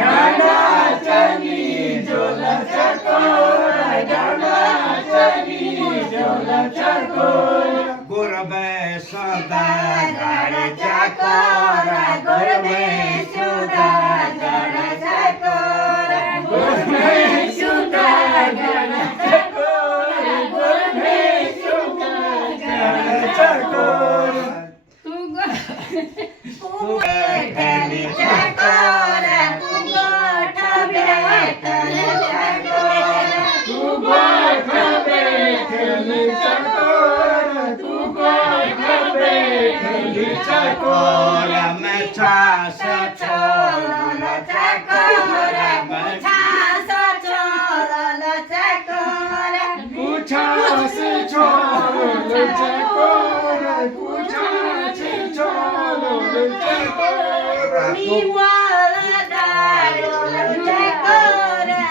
डांडाचनी झोल चकोर डांडाचनी झोल चकोर गुरबे सदा गण चकोर गुरबे सदा गण चकोर गुरबे सुदा गण चकोर गुरबे सुदा गण चकोर तू बैठली चकोर तू गोठ बैठली चकोर तू गोठ बैठली चकोर तू गोठ बैठली चकोर मैं छास छोल चकोर मैं छास छोल चकोर कुछास छोल चकोर कुछास छोल चकोर तू